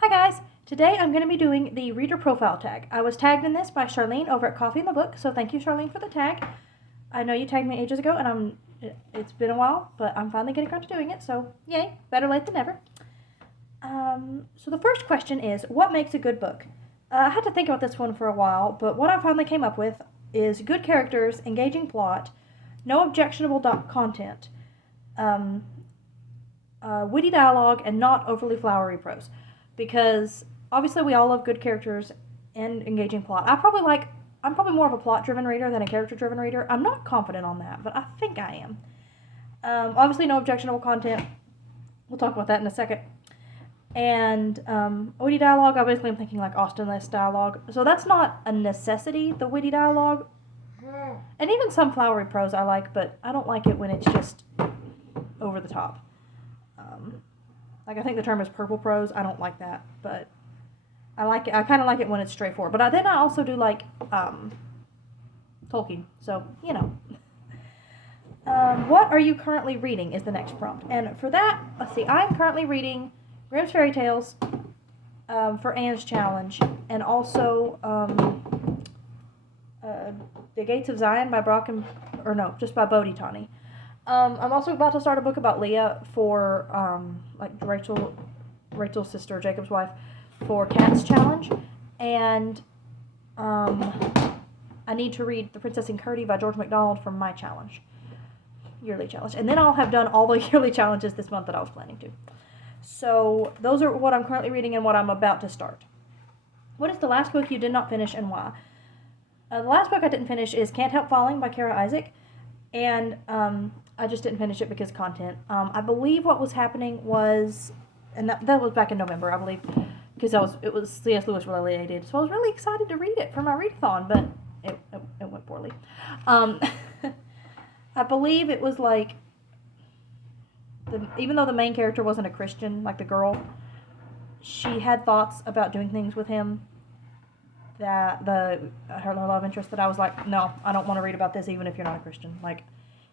Hi guys! Today I'm going to be doing the reader profile tag. I was tagged in this by Charlene over at Coffee in the Book, so thank you Charlene for the tag. I know you tagged me ages ago and it's been a while, but I'm finally getting around to doing it, so yay, better late than never. So the first question is, what makes a good book? I had to think about this one for a while, but what I finally came up with is good characters, engaging plot, no objectionable content, witty dialogue, and not overly flowery prose. Because obviously we all love good characters and engaging plot. I'm probably more of a plot-driven reader than a character-driven reader. I'm not confident on that, but I think I am. Obviously no objectionable content. We'll talk about that in a second. And witty dialogue, obviously I'm thinking like Austen-esque dialogue. So that's not a necessity, the witty dialogue. And even some flowery prose I like, but I don't like it when it's just over the top. I think the term is purple prose. I don't like that, but I like it. I kind of like it when it's straightforward. But then I also do like Tolkien. So, you know. What are you currently reading is the next prompt. And for that, let's see. I'm currently reading Grimm's Fairy Tales for Anne's Challenge. And also The Gates of Zion by just by Bodhi Tani. I'm also about to start a book about Leah for, Rachel's sister, Jacob's wife, for Cat's Challenge. And, I need to read The Princess and Curdie by George MacDonald for my challenge. Yearly challenge. And then I'll have done all the yearly challenges this month that I was planning to. So, those are what I'm currently reading and what I'm about to start. What is the last book you did not finish and why? The last book I didn't finish is Can't Help Falling by Kara Isaac. And, I just didn't finish it because content. I believe what was happening was, and that was back in November, I believe, because it was C.S. Lewis related. So I was really excited to read it for my readathon, but it went poorly. I believe it was like, even though the main character wasn't a Christian, like the girl, she had thoughts about doing things with him that her love interest that I was like, no, I don't want to read about this even if you're not a Christian. Like,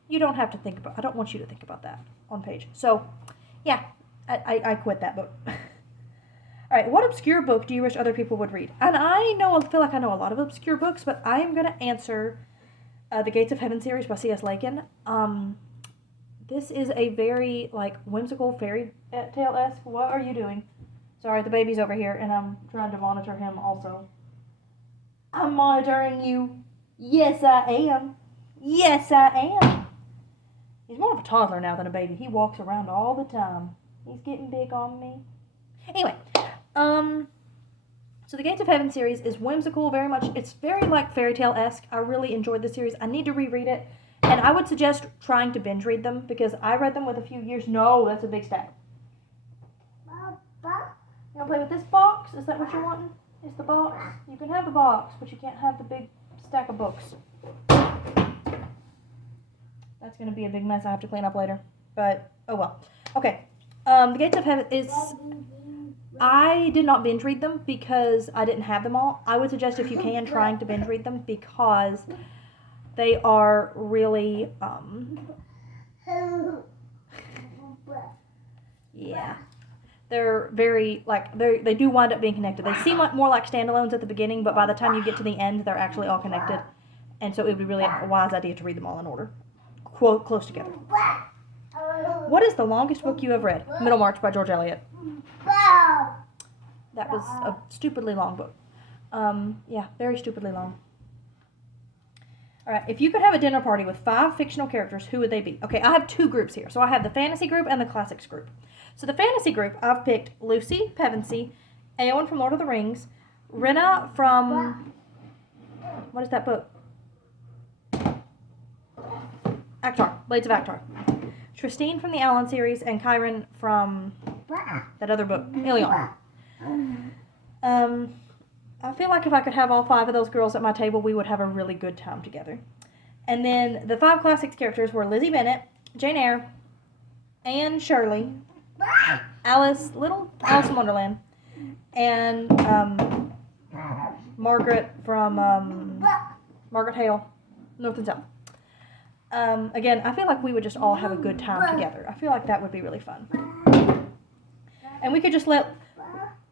you don't have to think about, I don't want you to think about that on page. So, yeah, I quit that book. Alright, what obscure book do you wish other people would read? And I feel like I know a lot of obscure books, but I am going to answer The Gates of Heaven series by C.S. Lakin. This is a very, whimsical fairy tale-esque. What are you doing? Sorry, the baby's over here, and I'm trying to monitor him also. I'm monitoring you. Yes, I am. Yes, I am. He's more of a toddler now than a baby. He walks around all the time. He's getting big on me. Anyway, so the Gates of Heaven series is whimsical, very much. It's very fairy tale-esque. I really enjoyed the series. I need to reread it, and I would suggest trying to binge read them because I read them with a few years. No, that's a big stack. You want to play with this box? Is that what you're wanting? Is the box? You can have the box, but you can't have the big stack of books. That's going to be a big mess I have to clean up later. But, oh well. Okay. The Gates of Heaven is... I did not binge read them because I didn't have them all. I would suggest if you can, trying to binge read them because they are really, yeah. They're very, they do wind up being connected. They seem more like standalones at the beginning, but by the time you get to the end, they're actually all connected. And so it would be really a wise idea to read them all in order. Close together. What is the longest book you have read? Middlemarch by George Eliot. That was a stupidly long book. Yeah, very stupidly long. Alright, if you could have a dinner party with 5 fictional characters, who would they be? Okay, I have 2 groups here. So I have the fantasy group and the classics group. So the fantasy group, I've picked Lucy Pevensey, Eowyn from Lord of the Rings, Rena from... What is that book? Aktar, Blades of Aktar. Tristine from the Alan series, and Chiron from that other book, Ilion. I feel like if I could have all 5 of those girls at my table, we would have a really good time together. And then the 5 classics characters were Lizzie Bennet, Jane Eyre, Anne Shirley, Alice in Wonderland, and Margaret from Margaret Hale, North and South. Again, I feel like we would just all have a good time together. I feel like that would be really fun. And we could just let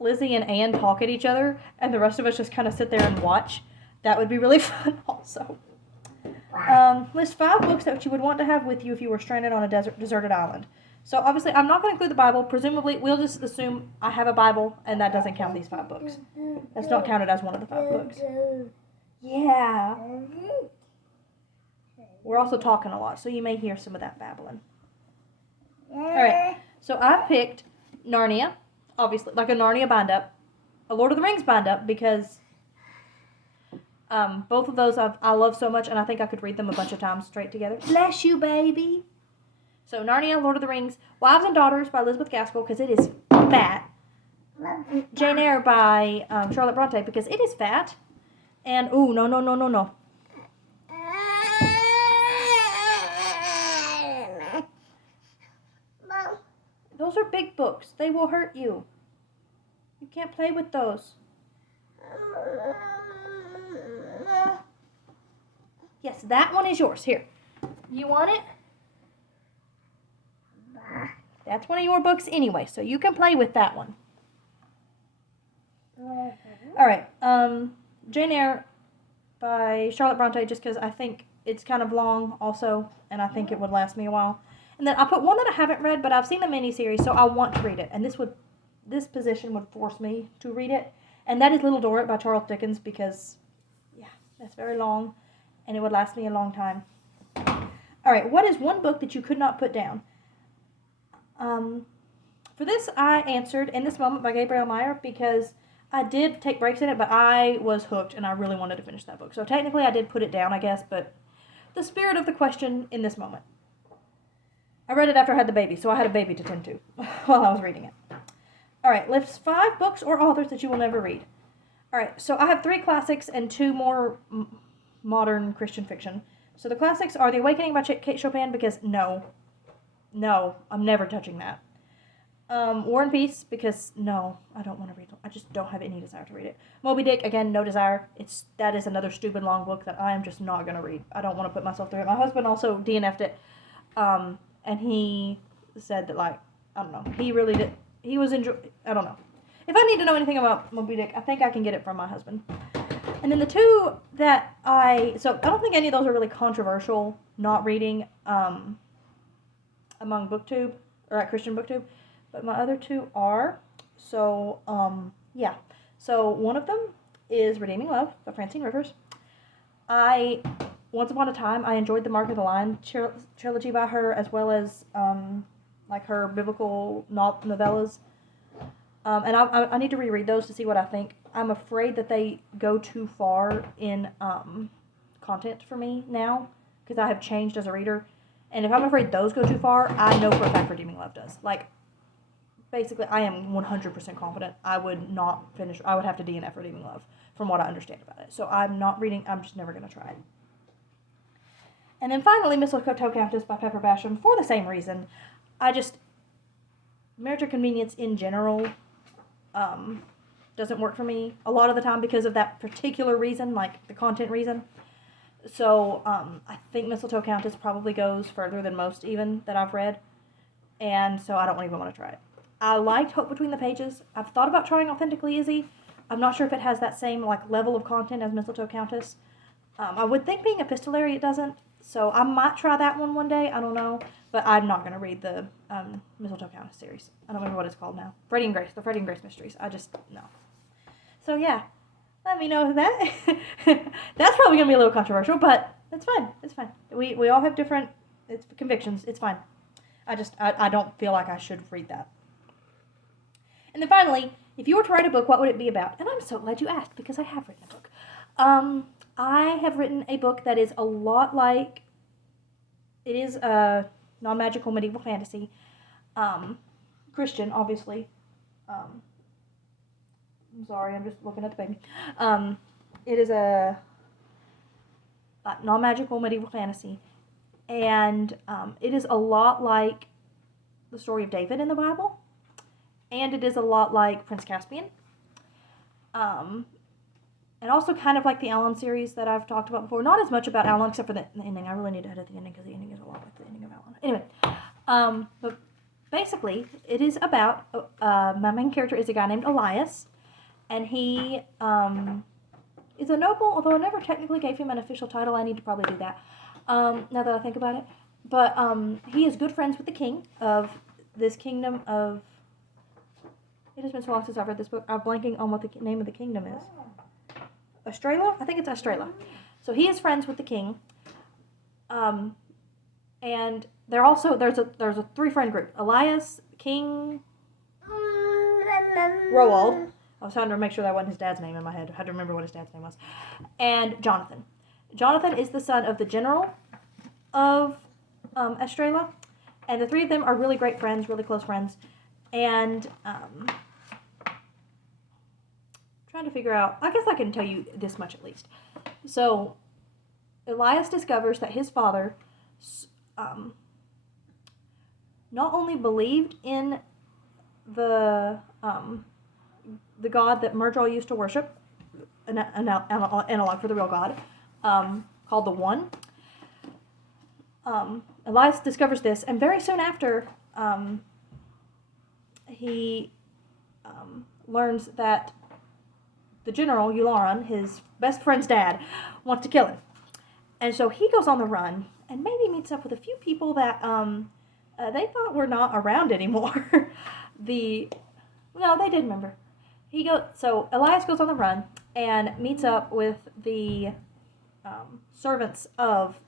Lizzie and Anne talk at each other, and the rest of us just kind of sit there and watch. That would be really fun also. List 5 books that you would want to have with you if you were stranded on a deserted island. So obviously, I'm not going to include the Bible. Presumably, we'll just assume I have a Bible, and that doesn't count these 5 books. That's not counted as one of the 5 books. Yeah. We're also talking a lot, so you may hear some of that babbling. Alright, so I picked Narnia, obviously, like a Narnia bind-up, a Lord of the Rings bind-up, because both of those I love so much, and I think I could read them a bunch of times straight together. Bless you, baby! So Narnia, Lord of the Rings, Wives and Daughters by Elizabeth Gaskell, because it is fat. Jane Eyre by Charlotte Bronte, because it is fat. And, ooh, no. Those are big books. They will hurt you. You can't play with those. Yes, that one is yours. Here. You want it? That's one of your books anyway, so you can play with that one. Alright, Jane Eyre by Charlotte Bronte, just because I think it's kind of long also, and I think it would last me a while. And then I put one that I haven't read, but I've seen the miniseries, so I want to read it. And this position would force me to read it. And that is Little Dorrit by Charles Dickens, because, yeah, that's very long, and it would last me a long time. Alright, what is one book that you could not put down? For this, I answered In This Moment by Gabrielle Meyer, because I did take breaks in it, but I was hooked, and I really wanted to finish that book. So technically, I did put it down, I guess, but the spirit of the question, In This Moment. I read it after I had the baby, so I had a baby to tend to while I was reading it. Alright, list 5 books or authors that you will never read. Alright, so I have 3 classics and 2 more modern Christian fiction. So the classics are The Awakening by Kate Chopin, because no, I'm never touching that. War and Peace, because no, I don't want to read it. I just don't have any desire to read it. Moby Dick, again, no desire. That is another stupid long book that I am just not going to read. I don't want to put myself through it. My husband also DNF'd it, and he said that, like, I don't know, he really did, he was I don't know. If I need to know anything about Moby Dick, I think I can get it from my husband. And then the 2 that so I don't think any of those are really controversial, not reading, among Booktube, or at Christian Booktube. But my other 2 are, so, yeah. So, one of them is Redeeming Love by Francine Rivers. Once upon a time, I enjoyed the Mark of the Lion trilogy by her, as well as, like, her biblical novellas. And I need to reread those to see what I think. I'm afraid that they go too far in, content for me now, because I have changed as a reader. And if I'm afraid those go too far, I know for a fact Redeeming Love does. Like, basically, I am 100% confident I would not finish. I would have to DNF Redeeming Love, from what I understand about it. So I'm not reading. I'm just never going to try it. And then finally, Mistletoe Countess by Pepper Basham, for the same reason. Marriage or Convenience in general doesn't work for me a lot of the time because of that particular reason, like the content reason. So I think Mistletoe Countess probably goes further than most even that I've read. And so I don't even want to try it. I liked Hope Between the Pages. I've thought about trying Authentically Izzy. I'm not sure if it has that same like level of content as Mistletoe Countess. I would think being epistolary it doesn't. So I might try that one day. I don't know. But I'm not going to read the Mistletoe Countess series. I don't remember what it's called now. Freddie and Grace. The Freddie and Grace Mysteries. no. So yeah. Let me know that. That's probably going to be a little controversial, but it's fine. It's fine. We all have different convictions. It's fine. I don't feel like I should read that. And then finally, if you were to write a book, what would it be about? And I'm so glad you asked, because I have written a book. I have written a book that is a lot like, it is a non-magical medieval fantasy, Christian, obviously. I'm sorry, I'm just looking at the baby. It is a non-magical medieval fantasy, and it is a lot like the story of David in the Bible. And it is a lot like Prince Caspian. And also kind of like the Alan series that I've talked about before. Not as much about Alan, except for the ending. I really need to edit the ending, because the ending is a lot like the ending of Alan. Anyway, but basically, it is about, my main character is a guy named Elias, and he is a noble, although I never technically gave him an official title. I need to probably do that, now that I think about it. But he is good friends with the king of this kingdom of... It has been so long since I've read this book. I'm blanking on what the name of the kingdom is. Australia? I think it's Australia. So he is friends with the king. And they're also... There's a three-friend group. Elias, King... Roald. I was trying to make sure that wasn't his dad's name in my head. I had to remember what his dad's name was. And Jonathan. Jonathan is the son of the general of Australia. And the three of them are really great friends, really close friends. And trying to figure out, I guess I can tell you this much at least. So Elias discovers that his father not only believed in the god that Murdrall used to worship, an analog for the real god, called the One. Elias discovers this, and very soon after, he learns that the general, Yularan, his best friend's dad, wants to kill him. And so he goes on the run, and maybe meets up with a few people that they thought were not around anymore. No, they did remember. So Elias goes on the run and meets up with the servants of,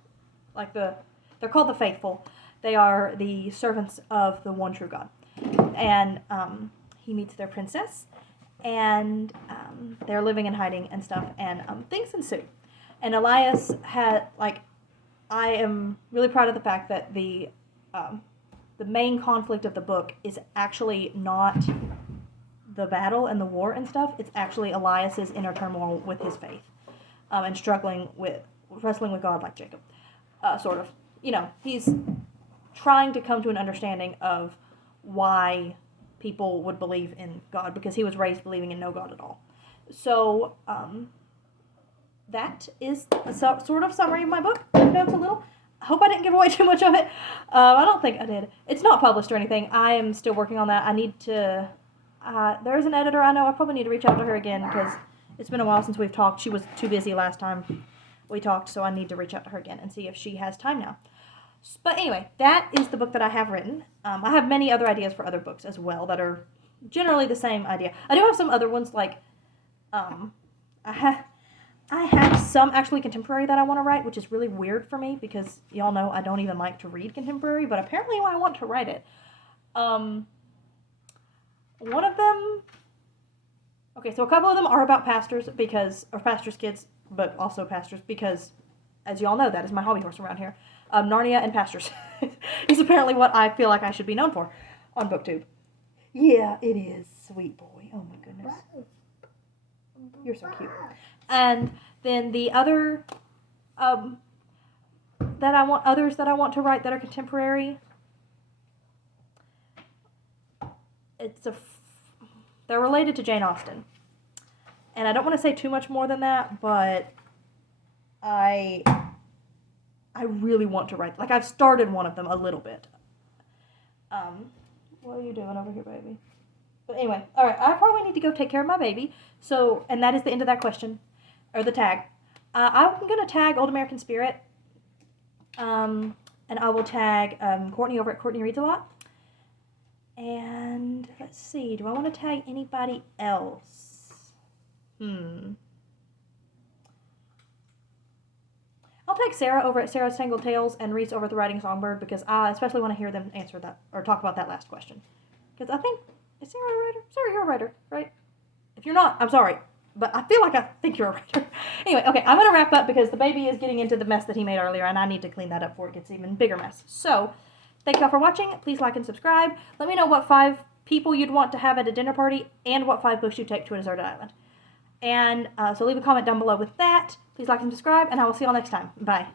they're called the faithful. They are the servants of the one true God. And he meets their princess, and they're living in hiding and stuff, and things ensue. And Elias I am really proud of the fact that the main conflict of the book is actually not the battle and the war and stuff. It's actually Elias's inner turmoil with his faith, and wrestling with God like Jacob, sort of. He's trying to come to an understanding of why people would believe in God, because he was raised believing in no God at all. So, that is a sort of summary of my book. I've notes a little. I hope I didn't give away too much of it. I don't think I did. It's not published or anything. I am still working on that. I need to... there is an editor I know. I probably need to reach out to her again, because it's been a while since we've talked. She was too busy last time we talked, so I need to reach out to her again and see if she has time now. But anyway, that is the book that I have written. I have many other ideas for other books as well that are generally the same idea. I do have some other ones, like, I have some actually contemporary that I want to write, which is really weird for me, because y'all know I don't even like to read contemporary, but apparently I want to write it. One of them... Okay, so a couple of them are about pastors, or pastors' kids, but also pastors, because, as y'all know, that is my hobby horse around here. Narnia and pastors is apparently what I feel like I should be known for on Booktube. Yeah, it is, sweet boy. Oh my goodness. You're so cute. And then the other others that I want to write that are contemporary, they're related to Jane Austen. And I don't want to say too much more than that, but I really want to write. I've started one of them a little bit. What are you doing over here, baby? But anyway, all right, I probably need to go take care of my baby. So, and that is the end of that question, or the tag. I'm going to tag Old American Spirit, and I will tag Courtney over at Courtney Reads a Lot. And let's see, do I want to tag anybody else? I'll tag Sarah over at Sarah's Tangled Tales and Reese over at The Writing Songbird, because I especially want to hear them answer that, or talk about that last question. Because I think, is Sarah a writer? Sarah, you're a writer, right? If you're not, I'm sorry, but I feel like I think you're a writer. Anyway, okay, I'm going to wrap up because the baby is getting into the mess that he made earlier, and I need to clean that up before it gets an even bigger mess. So, thank y'all for watching. Please like and subscribe. Let me know what 5 people you'd want to have at a dinner party, and what 5 books you'd take to a deserted island. And so leave a comment down below with that. Please like and subscribe, and I will see y'all next time. Bye.